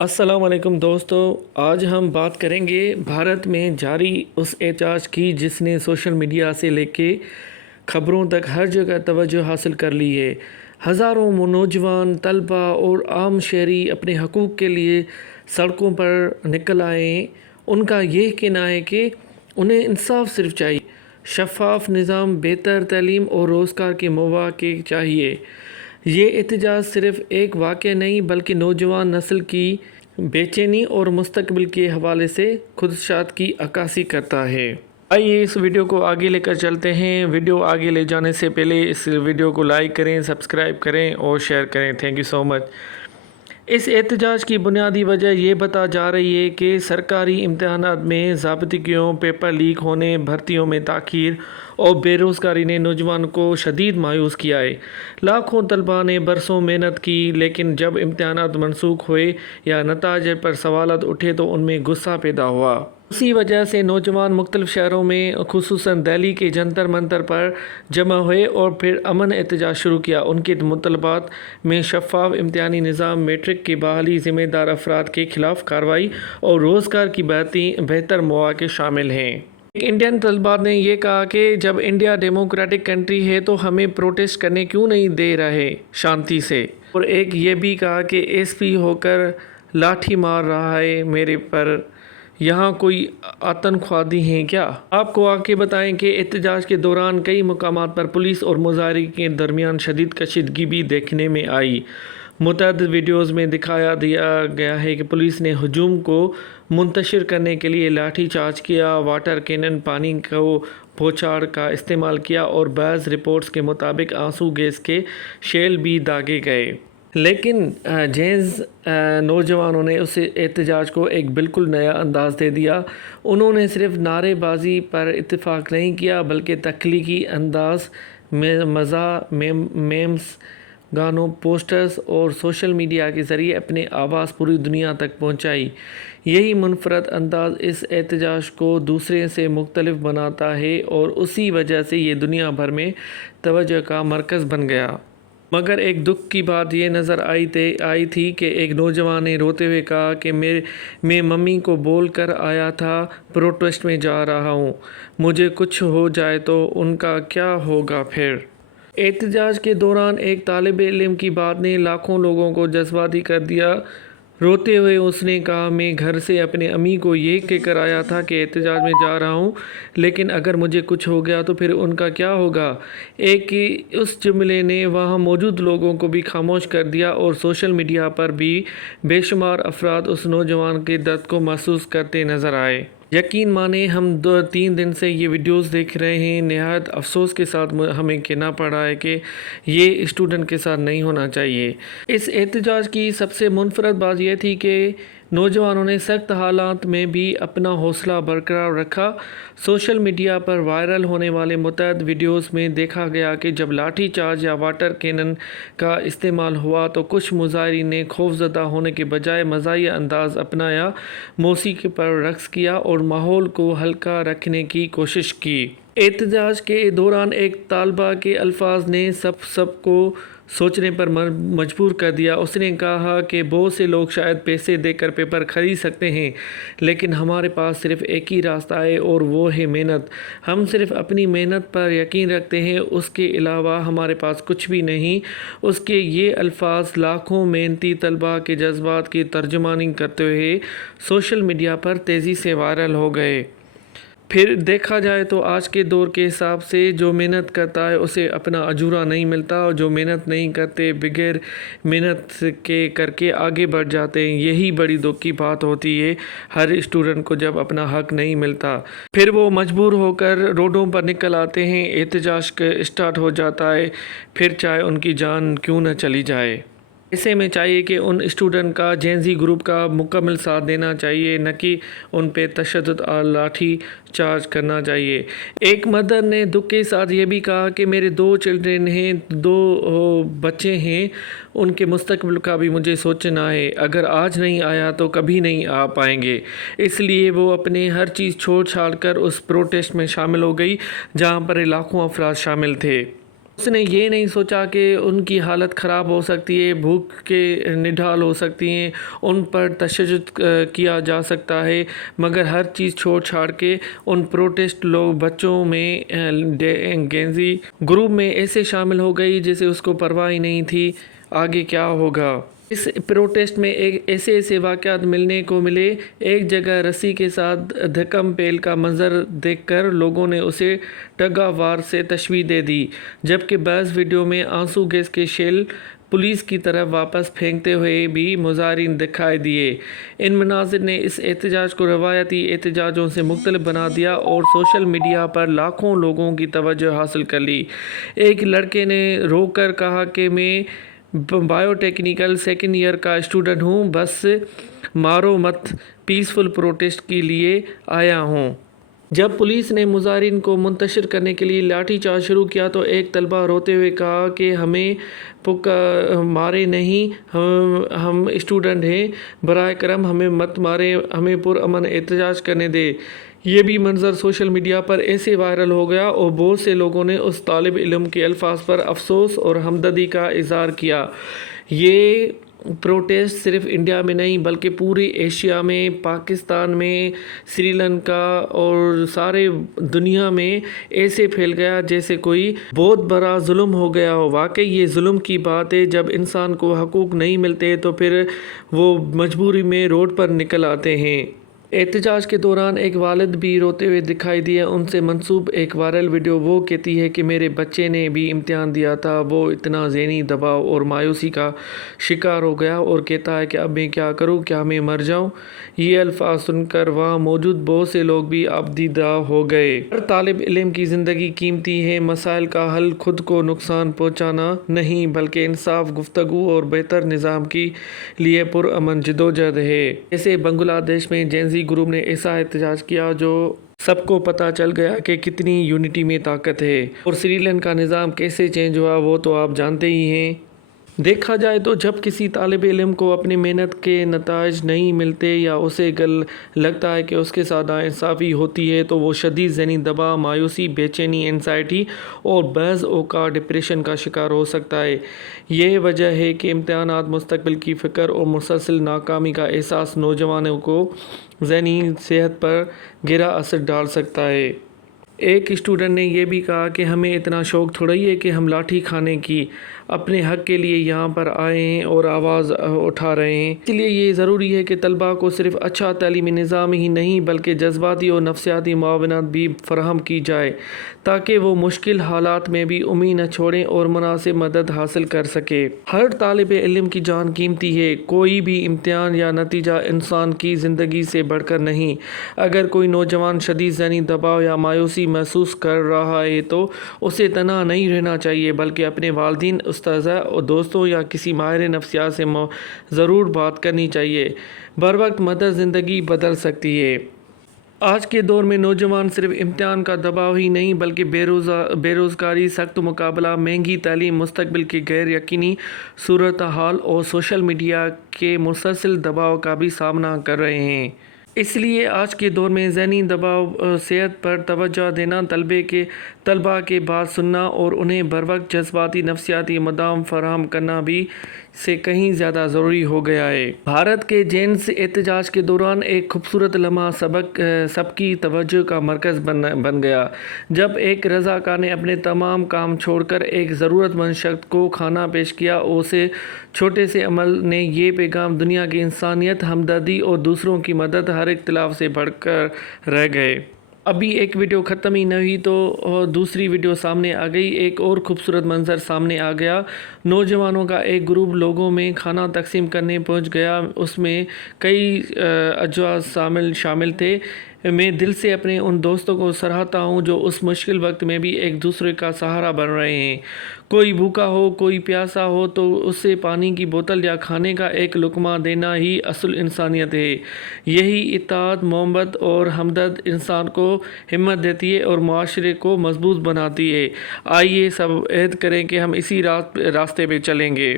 السلام علیکم دوستو، آج ہم بات کریں گے بھارت میں جاری اس احتجاج کی جس نے سوشل میڈیا سے لے کے خبروں تک ہر جگہ توجہ حاصل کر لی ہے۔ ہزاروں نوجوان، طلبہ اور عام شہری اپنے حقوق کے لیے سڑکوں پر نکل آئے ہیں۔ ان کا یہ کہنا ہے کہ انہیں انصاف صرف چاہیے، شفاف نظام، بہتر تعلیم اور روزگار کے مواقع چاہیے۔ یہ احتجاج صرف ایک واقعہ نہیں بلکہ نوجوان نسل کی بے چینی اور مستقبل کے حوالے سے خدشات کی عکاسی کرتا ہے۔ آئیے اس ویڈیو کو آگے لے کر چلتے ہیں۔ ویڈیو آگے لے جانے سے پہلے اس ویڈیو کو لائک کریں، سبسکرائب کریں اور شیئر کریں۔ تھینک یو سو مچ۔ اس احتجاج کی بنیادی وجہ یہ بتا جا رہی ہے کہ سرکاری امتحانات میں ضابطگیوں، پیپر لیک ہونے، بھرتیوں میں تاخیر اور بے روزگاری نے نوجوانوں کو شدید مایوس کیا ہے۔ لاکھوں طلباء نے برسوں محنت کی، لیکن جب امتحانات منسوخ ہوئے یا نتائج پر سوالات اٹھے تو ان میں غصہ پیدا ہوا۔ اسی وجہ سے نوجوان مختلف شہروں میں خصوصاً دہلی کے جنتر منتر پر جمع ہوئے اور پھر امن احتجاج شروع کیا۔ ان کے مطالبات میں شفاف امتحانی نظام، میٹرک کی بحالی، ذمہ دار افراد کے خلاف کارروائی اور روزگار کی بہتر مواقع شامل ہیں۔ ایک انڈین طالبہ نے یہ کہا کہ جب انڈیا ڈیموکریٹک کنٹری ہے تو ہمیں پروٹیسٹ کرنے کیوں نہیں دے رہے شانتی سے، اور ایک یہ بھی کہا کہ ایس پی ہو کر لاٹھی مار رہا ہے میرے پر، یہاں کوئی آتنکوادی ہیں کیا؟ آپ کو آگے بتائیں کہ احتجاج کے دوران کئی مقامات پر پولیس اور مظاہرین کے درمیان شدید کشیدگی بھی دیکھنے میں آئی۔ متعدد ویڈیوز میں دکھایا گیا ہے کہ پولیس نے ہجوم کو منتشر کرنے کے لیے لاٹھی چارج کیا، واٹر کینن، پانی کو بوچھاڑ کا استعمال کیا اور بعض رپورٹس کے مطابق آنسو گیس کے شیل بھی داغے گئے۔ لیکن جینز نوجوانوں نے اس احتجاج کو ایک بالکل نیا انداز دے دیا۔ انہوں نے صرف نعرے بازی پر اتفاق نہیں کیا بلکہ تخلیقی انداز، مزاح، میمز، گانوں، پوسٹرز اور سوشل میڈیا کے ذریعے اپنی آواز پوری دنیا تک پہنچائی۔ یہی منفرد انداز اس احتجاج کو دوسرے سے مختلف بناتا ہے اور اسی وجہ سے یہ دنیا بھر میں توجہ کا مرکز بن گیا۔ مگر ایک دکھ کی بات یہ نظر آئی تھی کہ ایک نوجوان نے روتے ہوئے کہا کہ میں ممی کو بول کر آیا تھا پروٹیسٹ میں جا رہا ہوں، مجھے کچھ ہو جائے تو ان کا کیا ہوگا پھر؟ احتجاج کے دوران ایک طالب علم کی بات نے لاکھوں لوگوں کو جذباتی کر دیا۔ روتے ہوئے اس نے کہا، میں گھر سے اپنے امی کو یہ کہہ کر آیا تھا کہ احتجاج میں جا رہا ہوں، لیکن اگر مجھے کچھ ہو گیا تو پھر ان کا کیا ہوگا؟ اس جملے نے وہاں موجود لوگوں کو بھی خاموش کر دیا اور سوشل میڈیا پر بھی بے شمار افراد اس نوجوان کے درد کو محسوس کرتے نظر آئے۔ یقین مانیں ہم 2-3 دن سے یہ ویڈیوز دیکھ رہے ہیں۔ نہایت افسوس کے ساتھ ہمیں کہنا پڑا ہے کہ یہ اسٹوڈنٹ کے ساتھ نہیں ہونا چاہیے۔ اس احتجاج کی سب سے منفرد بات یہ تھی کہ نوجوانوں نے سخت حالات میں بھی اپنا حوصلہ برقرار رکھا۔ سوشل میڈیا پر وائرل ہونے والے متعدد ویڈیوز میں دیکھا گیا کہ جب لاٹھی چارج یا واٹر کینن کا استعمال ہوا تو کچھ مظاہرین نے خوفزدہ ہونے کے بجائے مزاحیہ انداز اپنایا، موسیقی پر رقص کیا اور ماحول کو ہلکا رکھنے کی کوشش کی۔ احتجاج کے دوران ایک طالبہ کے الفاظ نے سب کو سوچنے پر مجبور کر دیا۔ اس نے کہا کہ بہت سے لوگ شاید پیسے دے کر پیپر خرید سکتے ہیں، لیکن ہمارے پاس صرف ایک ہی راستہ ہے اور وہ ہے محنت۔ ہم صرف اپنی محنت پر یقین رکھتے ہیں، اس کے علاوہ ہمارے پاس کچھ بھی نہیں۔ اس کے یہ الفاظ لاکھوں محنتی طلباء کے جذبات کی ترجمانی کرتے ہوئے سوشل میڈیا پر تیزی سے وائرل ہو گئے۔ پھر دیکھا جائے تو آج کے دور کے حساب سے جو محنت کرتا ہے اسے اپنا اجورہ نہیں ملتا، اور جو محنت نہیں کرتے بغیر محنت کے کر کے آگے بڑھ جاتے ہیں۔ یہی بڑی دکھ کی بات ہوتی ہے ہر اسٹوڈنٹ کو جب اپنا حق نہیں ملتا، پھر وہ مجبور ہو کر روڈوں پر نکل آتے ہیں، احتجاج اسٹارٹ ہو جاتا ہے، پھر چاہے ان کی جان کیوں نہ چلی جائے۔ ایسے میں چاہیے کہ ان اسٹوڈنٹ کا جینزی گروپ کا مکمل ساتھ دینا چاہیے، نہ کہ ان پہ تشدد اور لاٹھی چارج کرنا چاہیے۔ ایک مدر نے دکھ کے ساتھ یہ بھی کہا کہ میرے 2 چلڈرن ہیں، 2 بچے ہیں، ان کے مستقبل کا بھی مجھے سوچنا ہے۔ اگر آج نہیں آیا تو کبھی نہیں آ پائیں گے۔ اس لیے وہ اپنے ہر چیز چھوڑ چھاڑ کر اس پروٹیسٹ میں شامل ہو گئی جہاں پر لاکھوں افراد شامل تھے۔ اس نے یہ نہیں سوچا کہ ان کی حالت خراب ہو سکتی ہے، بھوک کے نڈھال ہو سکتی ہیں، ان پر تشدد کیا جا سکتا ہے، مگر ہر چیز چھوڑ چھاڑ کے ان پروٹیسٹ لوگ بچوں میں گینزی گروپ میں ایسے شامل ہو گئی جیسے اس کو پرواہ ہی نہیں تھی آگے کیا ہوگا۔ اس پروٹیسٹ میں ایسے واقعات ملنے کو ملے۔ ایک جگہ رسی کے ساتھ دھکم پیل کا منظر دیکھ کر لوگوں نے اسے ٹگ آف وار سے تشبیہ دے دی، جبکہ بعض ویڈیو میں آنسو گیس کے شیل پولیس کی طرف واپس پھینکتے ہوئے بھی مظاہرین دکھائی دیے۔ ان مناظر نے اس احتجاج کو روایتی احتجاجوں سے مختلف بنا دیا اور سوشل میڈیا پر لاکھوں لوگوں کی توجہ حاصل کر لی۔ ایک لڑکے نے رو کر کہا کہ میں بائیو ٹیکنیکل سیکنڈ ایئر کا اسٹوڈنٹ ہوں، بس مارو مت، پیسفل پروٹیسٹ کے لیے آیا ہوں۔ جب پولیس نے مظاہرین کو منتشر کرنے کے لیے لاٹھی چارج شروع کیا تو ایک طالبہ روتے ہوئے کہا کہ ہمیں مارے نہیں، ہم اسٹوڈنٹ ہیں، براہ کرم ہمیں مت مارے، ہمیں پرامن احتجاج کرنے دیں۔ یہ بھی منظر سوشل میڈیا پر ایسے وائرل ہو گیا اور بہت سے لوگوں نے اس طالب علم کے الفاظ پر افسوس اور ہمدردی کا اظہار کیا۔ یہ پروٹیسٹ صرف انڈیا میں نہیں بلکہ پوری ایشیا میں، پاکستان میں، سری لنکا اور سارے دنیا میں ایسے پھیل گیا جیسے کوئی بہت بڑا ظلم ہو گیا ہو۔ واقعی یہ ظلم کی بات ہے، جب انسان کو حقوق نہیں ملتے تو پھر وہ مجبوری میں روڈ پر نکل آتے ہیں۔ احتجاج کے دوران ایک والد بھی روتے ہوئے دکھائی دیے۔ ان سے منسوب ایک وائرل ویڈیو وہ کہتی ہے کہ میرے بچے نے بھی امتحان دیا تھا، وہ اتنا ذہنی دباؤ اور مایوسی کا شکار ہو گیا اور کہتا ہے کہ اب میں کیا کروں، کیا میں مر جاؤں۔ یہ الفاظ سن کر وہاں موجود بہت سے لوگ بھی ابدیدہ ہو گئے۔ ہر طالب علم کی زندگی قیمتی ہے، مسائل کا حل خود کو نقصان پہنچانا نہیں بلکہ انصاف، گفتگو اور بہتر نظام کے لیے پرامن جدوجہد ہے۔ جیسے بنگلہ دیش میں جینزی گروپ نے ایسا احتجاج کیا جو سب کو پتہ چل گیا کہ کتنی یونٹی میں طاقت ہے، اور سری لنکا کا نظام کیسے چینج ہوا وہ تو آپ جانتے ہی ہیں۔ دیکھا جائے تو جب کسی طالب علم کو اپنی محنت کے نتائج نہیں ملتے یا اسے لگتا ہے کہ اس کے ساتھ ناانصافی ہوتی ہے تو وہ شدید ذہنی دباؤ، مایوسی، بے چینی، اینزائٹی اور بعض اوقات ڈپریشن کا شکار ہو سکتا ہے۔ یہ وجہ ہے کہ امتحانات، مستقبل کی فکر اور مسلسل ناکامی کا احساس نوجوانوں کو ذہنی صحت پر گہرا اثر ڈال سکتا ہے۔ ایک اسٹوڈنٹ نے یہ بھی کہا کہ ہمیں اتنا شوق تھوڑی ہے کہ ہم لاٹھی کھانے کی، اپنے حق کے لیے یہاں پر آئے ہیں اور آواز اٹھا رہے ہیں۔ اس لیے یہ ضروری ہے کہ طلباء کو صرف اچھا تعلیمی نظام ہی نہیں بلکہ جذباتی اور نفسیاتی معاونت بھی فراہم کی جائے تاکہ وہ مشکل حالات میں بھی امید نہ چھوڑیں اور مناسب مدد حاصل کر سکیں۔ ہر طالب علم کی جان قیمتی ہے، کوئی بھی امتحان یا نتیجہ انسان کی زندگی سے بڑھ کر نہیں۔ اگر کوئی نوجوان شدید ذہنی دباؤ یا مایوسی محسوس کر رہا ہے تو اسے تنہا نہیں رہنا چاہیے بلکہ اپنے والدین، اساتذہ، دوستوں یا کسی ماہر نفسیات سے ضرور بات کرنی چاہیے۔ بروقت مدد زندگی بدل سکتی ہے۔ آج کے دور میں نوجوان صرف امتحان کا دباؤ ہی نہیں بلکہ بے روزگاری، سخت مقابلہ، مہنگی تعلیم، مستقبل کی غیر یقینی صورتحال اور سوشل میڈیا کے مسلسل دباؤ کا بھی سامنا کر رہے ہیں۔ اس لیے آج کے دور میں ذہنی دباؤ، صحت پر توجہ دینا، طلباء کی بات سننا اور انہیں بروقت جذباتی نفسیاتی امداد فراہم کرنا بھی سے کہیں زیادہ ضروری ہو گیا ہے۔ بھارت کے جینز احتجاج کے دوران ایک خوبصورت لمحہ سب کی توجہ کا مرکز بن گیا، جب ایک رضاکار نے اپنے تمام کام چھوڑ کر ایک ضرورت مند شخص کو کھانا پیش کیا۔ اس چھوٹے سے عمل نے یہ پیغام دنیا کی انسانیت، ہمدردی اور دوسروں کی مدد ہر اختلاف سے بڑھ کر رہ گئے۔ ابھی ایک ویڈیو ختم ہی نہ ہوئی تو دوسری ویڈیو سامنے آ گئی۔ ایک اور خوبصورت منظر سامنے آ گیا۔ نوجوانوں کا ایک گروپ لوگوں میں کھانا تقسیم کرنے پہنچ گیا۔ اس میں کئی اجزاء شامل تھے۔ میں دل سے اپنے ان دوستوں کو سراہتا ہوں جو اس مشکل وقت میں بھی ایک دوسرے کا سہارا بن رہے ہیں۔ کوئی بھوکا ہو، کوئی پیاسا ہو تو اسے پانی کی بوتل یا کھانے کا ایک لقمہ دینا ہی اصل انسانیت ہے۔ یہی اتحاد، محبت اور ہمدردی انسان کو ہمت دیتی ہے اور معاشرے کو مضبوط بناتی ہے۔ آئیے سب عہد کریں کہ ہم اسی راستے پہ چلیں گے۔